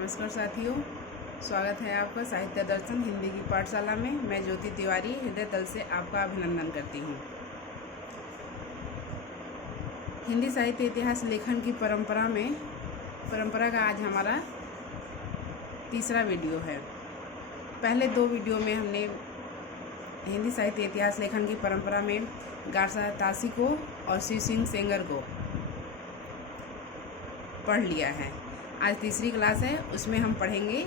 नमस्कार साथियों, स्वागत है आपका साहित्य दर्शन हिंदी की पाठशाला में। मैं ज्योति तिवारी हृदय तल से आपका अभिनंदन करती हूँ। हिंदी साहित्य इतिहास लेखन की परंपरा का आज हमारा तीसरा वीडियो है। पहले दो वीडियो में हमने हिंदी साहित्य इतिहास लेखन की परंपरा में गारसा तासी को और शिव सिंह सेंगर को पढ़ लिया है। आज तीसरी क्लास है, उसमें हम पढ़ेंगे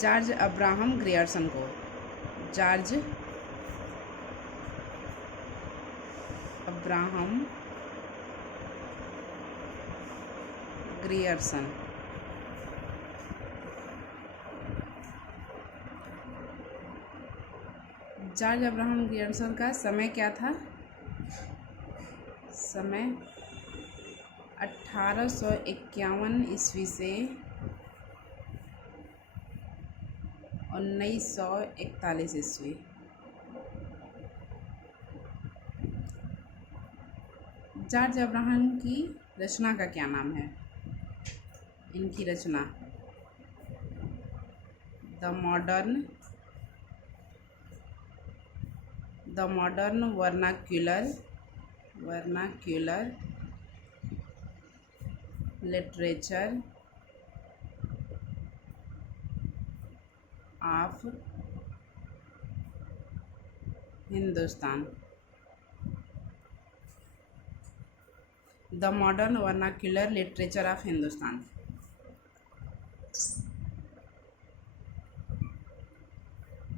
जॉर्ज अब्राहम ग्रियर्सन को। George Abraham Grierson. George Abraham Grierson का समय क्या था? समय 1851 ईस्वी से 1941 ईस्वी। जॉर्ज अब्राहम की रचना का क्या नाम है? इनकी रचना the modern vernacular literature of Hindustan. The modern vernacular literature of Hindustan.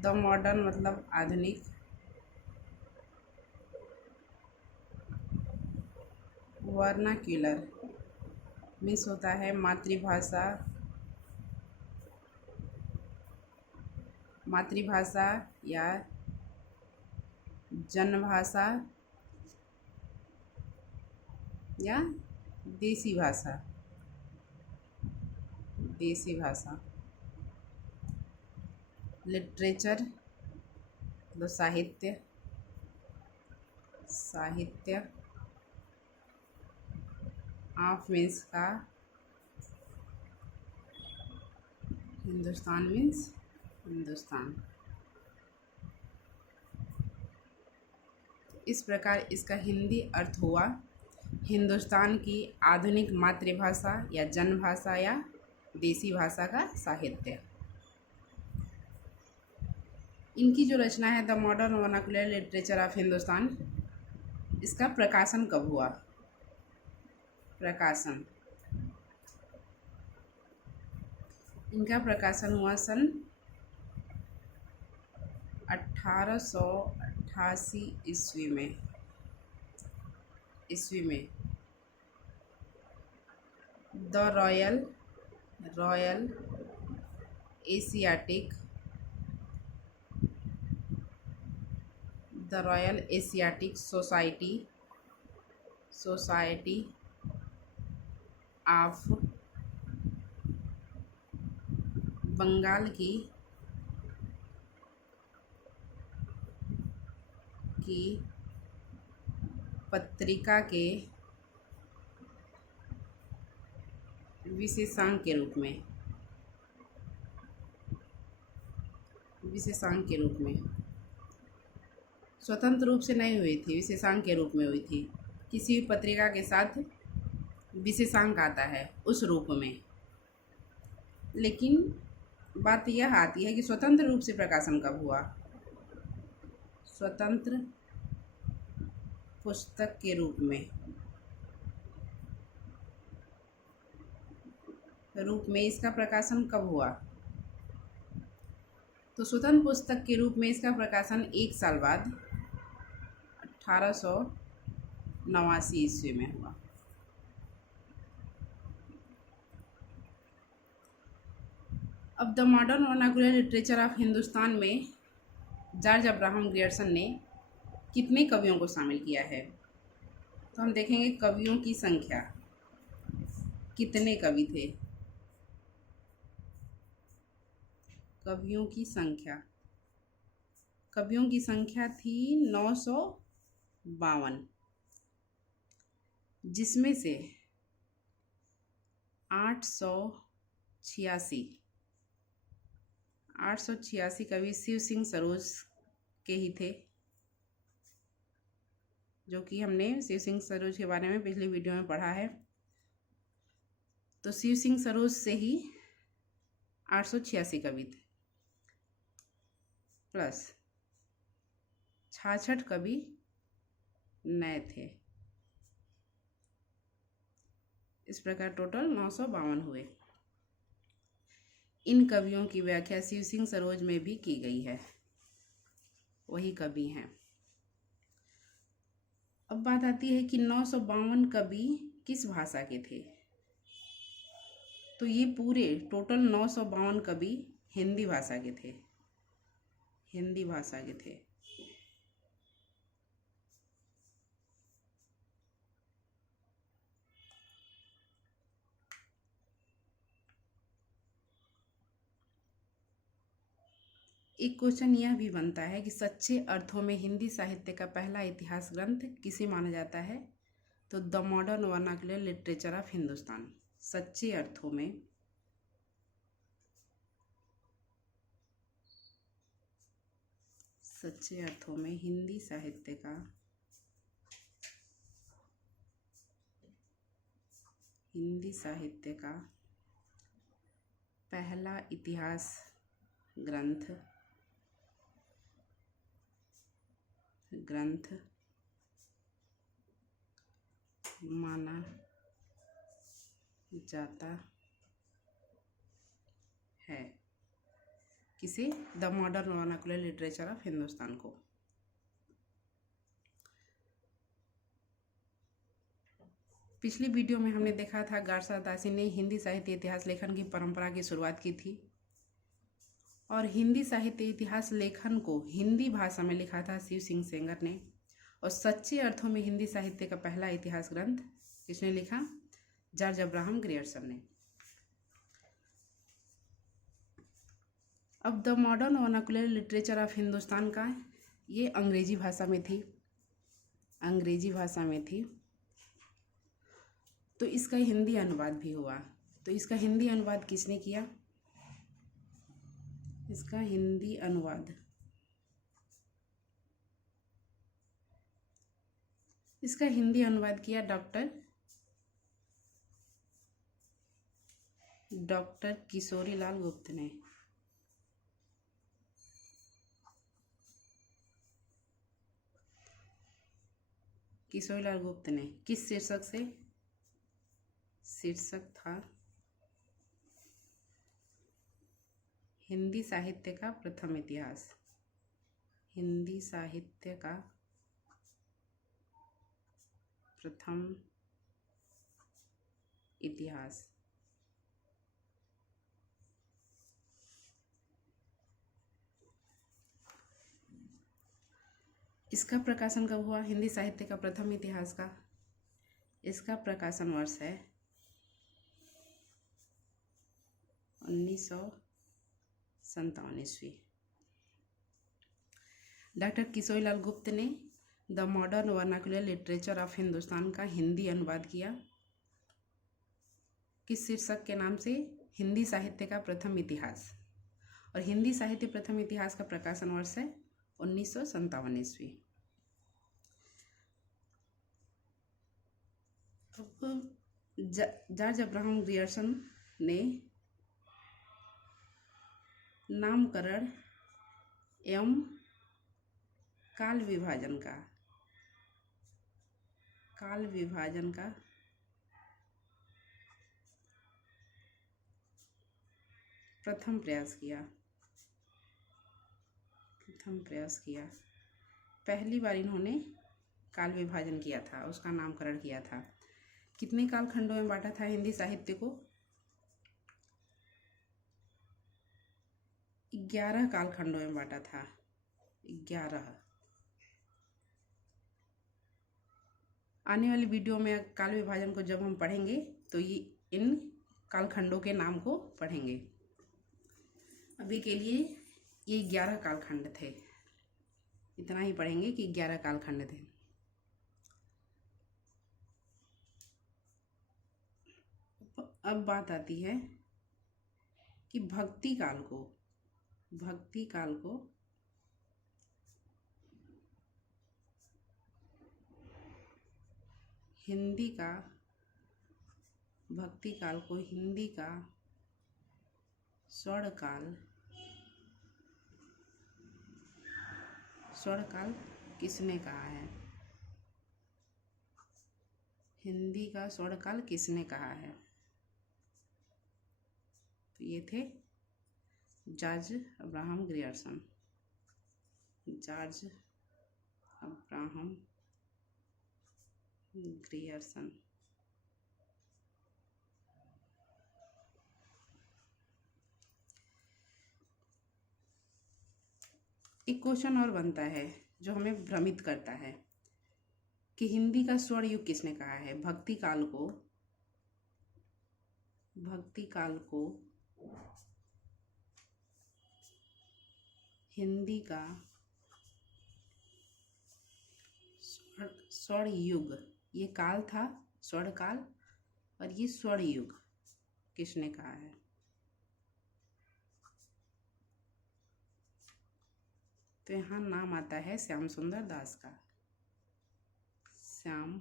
The modern मतलब आधुनिक, वर्नाक्यूलर मीन्स होता है मातृभाषा या जनभाषा या देसी भाषा। लिटरेचर मतलब साहित्य ऑफ मीन्स का, हिंदुस्तान मीन्स हिंदुस्तान। इस प्रकार इसका हिंदी अर्थ हुआ हिंदुस्तान की आधुनिक मातृभाषा या जनभाषा या देसी भाषा का साहित्य। इनकी जो रचना है the modern vernacular literature of Hindustan, इसका प्रकाशन कब हुआ? इनका प्रकाशन हुआ सन 1888 ईस्वी में। The Royal Asiatic Society of Bengal की पत्रिका के विशेषांक के रूप में स्वतंत्र रूप से नहीं हुई थी, विशेषांक के रूप में हुई थी। किसी भी पत्रिका के साथ विशेषांक आता है उस रूप में। लेकिन बात यह आती है कि स्वतंत्र रूप से प्रकाशन कब हुआ? स्वतंत्र पुस्तक के रूप में इसका प्रकाशन कब हुआ? तो स्वतंत्र पुस्तक के रूप में इसका प्रकाशन एक साल बाद 1889 ईस्वी में हुआ। अब the modern vernacular literature of Hindustan में जॉर्ज अब्राहम ग्रियर्सन ने कितने कवियों को शामिल किया है? तो हम देखेंगे कवियों की संख्या, कितने कवि थे। कवियों की संख्या थी 952, जिसमें से 800 886 कवि शिव सिंह सरोज के ही थे, जो कि हमने शिव सिंह सरोज के बारे में पिछली वीडियो में पढ़ा है। तो शिव सिंह सरोज से ही 886 कवि थे, प्लस 66 कवि नए थे। इस प्रकार टोटल 952 हुए। इन कवियों की व्याख्या शिव सिंह सरोज में भी की गई है, वही कवि हैं। अब बात आती है कि 952 कवि किस भाषा के थे। तो ये पूरे टोटल 952 कवि हिंदी भाषा के थे, हिंदी भाषा के थे। एक क्वेश्चन यह भी बनता है कि सच्चे अर्थों में हिंदी साहित्य का पहला इतिहास ग्रंथ किसे माना जाता है। तो the modern vernacular literature of Hindustan. सच्चे अर्थों में हिंदी साहित्य का पहला इतिहास ग्रंथ माना जाता है। किसे? The modern vernacular literature of Hindustan को। पिछली वीडियो में हमने देखा था गारसा दासी ने हिंदी साहित्य इतिहास लेखन की परंपरा की शुरुआत की थी, और हिंदी साहित्य इतिहास लेखन को हिंदी भाषा में लिखा था शिव सिंह सेंगर ने। और सच्चे अर्थों में हिंदी साहित्य का पहला इतिहास ग्रंथ किसने लिखा? जॉर्ज अब्राहम ग्रियर्सन ने। अब the modern vernacular literature of Hindustan का ये अंग्रेजी भाषा में थी, तो इसका हिंदी अनुवाद भी हुआ। तो इसका हिंदी अनुवाद किसने किया? इसका हिंदी अनुवाद किया डॉक्टर किशोरीलाल गुप्त ने। किशोरीलाल गुप्त ने किस शीर्षक से? शीर्षक था हिंदी साहित्य का प्रथम इतिहास। हिंदी साहित्य का प्रथम इतिहास। इसका प्रकाशन कब हुआ? हिंदी साहित्य का प्रथम इतिहास का इसका प्रकाशन वर्ष है 1957 ईस्वी। डॉक्टर किशोरीलाल गुप्त ने the modern vernacular literature of Hindustan का हिंदी अनुवाद किया। किस शीर्षक के नाम से? हिंदी साहित्य का प्रथम इतिहास। और हिंदी साहित्य प्रथम इतिहास का प्रकाशन वर्ष है 1957 ईस्वी। जॉर्ज अब्राहम ग्रियर्सन ने नामकरण एवं काल विभाजन का प्रथम प्रयास किया। पहली बार इन्होंने काल विभाजन किया था, उसका नामकरण किया था। कितने कालखंडों में बांटा था हिंदी साहित्य को? 11 कालखंडों में बांटा था। 11। आने वाली वीडियो में काल विभाजन को जब हम पढ़ेंगे तो ये इन कालखंडों के नाम को पढ़ेंगे। अभी के लिए ये 11 कालखंड थे, इतना ही पढ़ेंगे कि 11 कालखंड थे। अब बात आती है कि भक्ति काल को हिंदी का स्वर्णकाल किसने कहा है? हिंदी का स्वर्णकाल किसने कहा है? तो ये थे जॉर्ज अब्राहम ग्रियर्सन। एक क्वेश्चन और बनता है जो हमें भ्रमित करता है कि हिंदी का स्वर्ण युग किसने कहा है? भक्ति काल को हिंदी का स्वर्ण युग, ये काल था स्वर्ण काल, और ये स्वर्ण युग किसने कहा है? तो यहाँ नाम आता है श्याम सुंदर दास का। श्याम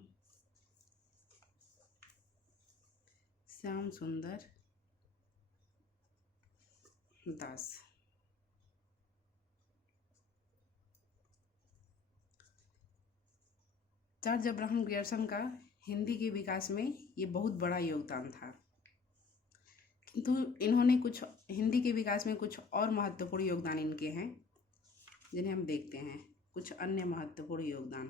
सुंदर दास। जॉर्ज अब्राहम ग्रियर्सन का हिंदी के विकास में ये बहुत बड़ा योगदान था, किंतु इन्होंने कुछ हिंदी के विकास में कुछ और महत्वपूर्ण योगदान इनके हैं जिन्हें हम देखते हैं। कुछ अन्य महत्वपूर्ण योगदान।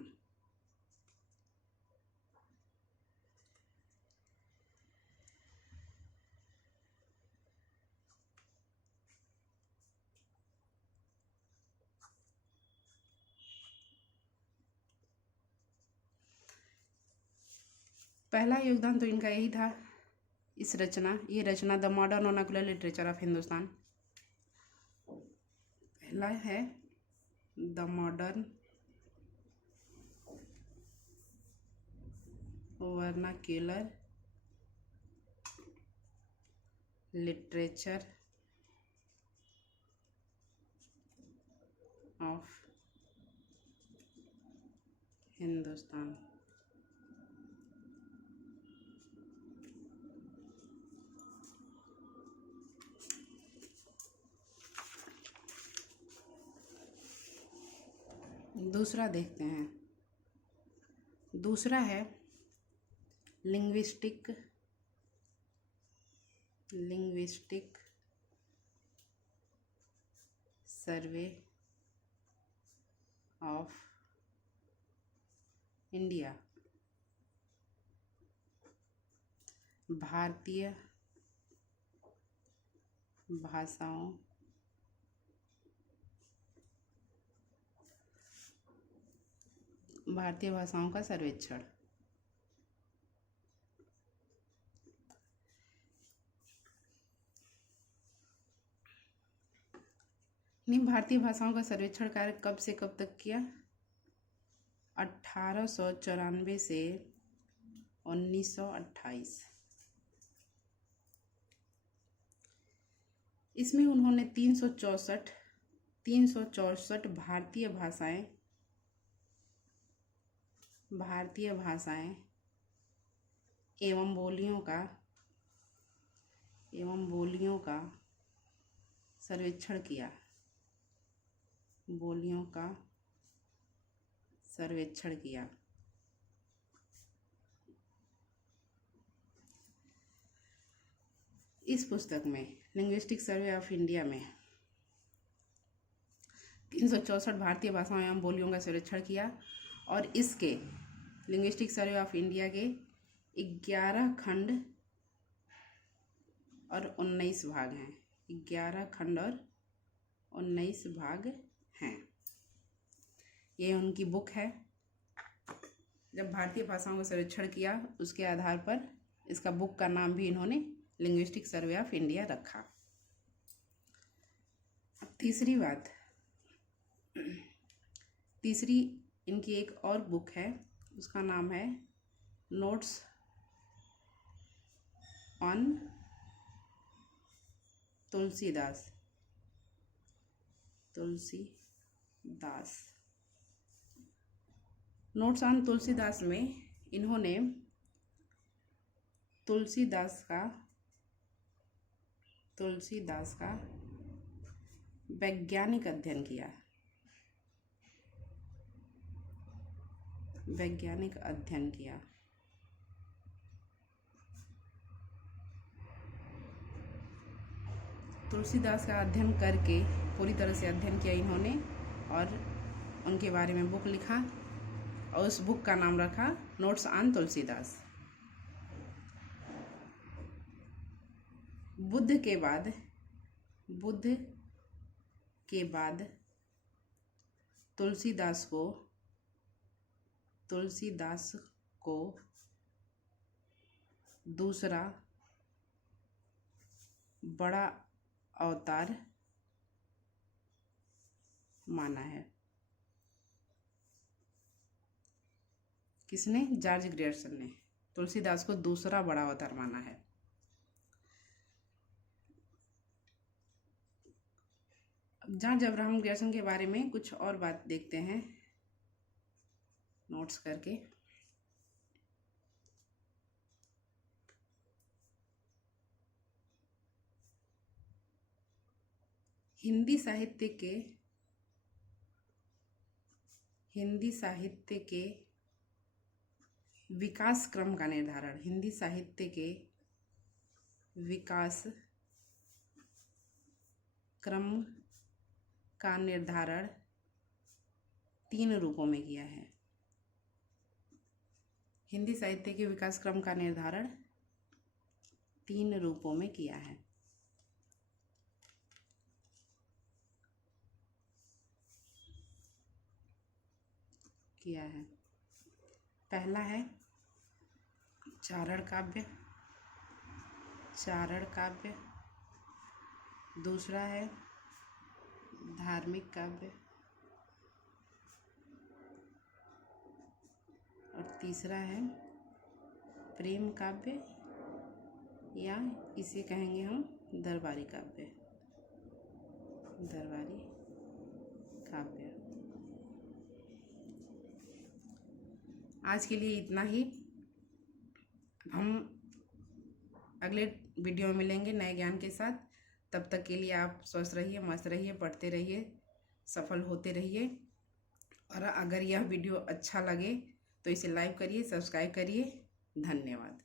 पहला योगदान तो इनका यही था, ये रचना the modern vernacular literature of Hindustan. पहला है the modern vernacular literature of Hindustan. दूसरा देखते हैं। दूसरा है लिंग्विस्टिक सर्वे ऑफ इंडिया। भारतीय भाषाओं का सर्वेक्षण। भारतीय भाषाओं का सर्वेक्षण कार्य कब से कब तक किया? 1894 से 1928। इसमें उन्होंने 364 भारतीय भाषाएं एवं बोलियों का सर्वेक्षण किया। इस पुस्तक में लिंग्विस्टिक सर्वे ऑफ इंडिया में 364 भारतीय भाषाओं एवं बोलियों का सर्वेक्षण किया, और इसके लिंग्विस्टिक सर्वे ऑफ इंडिया के 11 खंड और 19 भाग हैं। 11 खंड और 19 भाग हैं। ये उनकी बुक है। जब भारतीय भाषाओं का सर्वेक्षण किया, उसके आधार पर इसका बुक का नाम भी इन्होंने लिंग्विस्टिक सर्वे ऑफ इंडिया रखा। तीसरी इनकी एक और बुक है, उसका नाम है notes on Tulsidas, Tulsidas. Notes on Tulsidas में इन्होंने तुलसीदास का वैज्ञानिक अध्ययन किया, वैज्ञानिक अध्ययन किया। तुलसीदास का अध्ययन करके पूरी तरह से अध्ययन किया इन्होंने और उनके बारे में बुक लिखा और उस बुक का नाम रखा नोट्स ऑन तुलसीदास। बुद्ध के बाद तुलसीदास को दूसरा बड़ा अवतार माना है। किसने? जॉर्ज ग्रियर्सन ने तुलसीदास को दूसरा बड़ा अवतार माना है। जॉर्ज अब्राहम ग्रियर्सन के बारे में कुछ और बात देखते हैं नोट्स करके। हिंदी साहित्य के विकास क्रम का निर्धारण, हिंदी साहित्य के विकास क्रम का निर्धारण 3 रूपों में किया है। हिंदी साहित्य के विकास क्रम का निर्धारण 3 रूपों में किया है। पहला है चारण काव्य, दूसरा है धार्मिक काव्य और तीसरा है प्रेम काव्य या इसे कहेंगे हम दरबारी काव्य। आज के लिए इतना ही। हम अगले वीडियो में मिलेंगे नए ज्ञान के साथ। तब तक के लिए आप स्वस्थ रहिए, मस्त रहिए, पढ़ते रहिए, सफल होते रहिए। और अगर यह वीडियो अच्छा लगे तो इसे लाइक करिए, सब्सक्राइब करिए। धन्यवाद।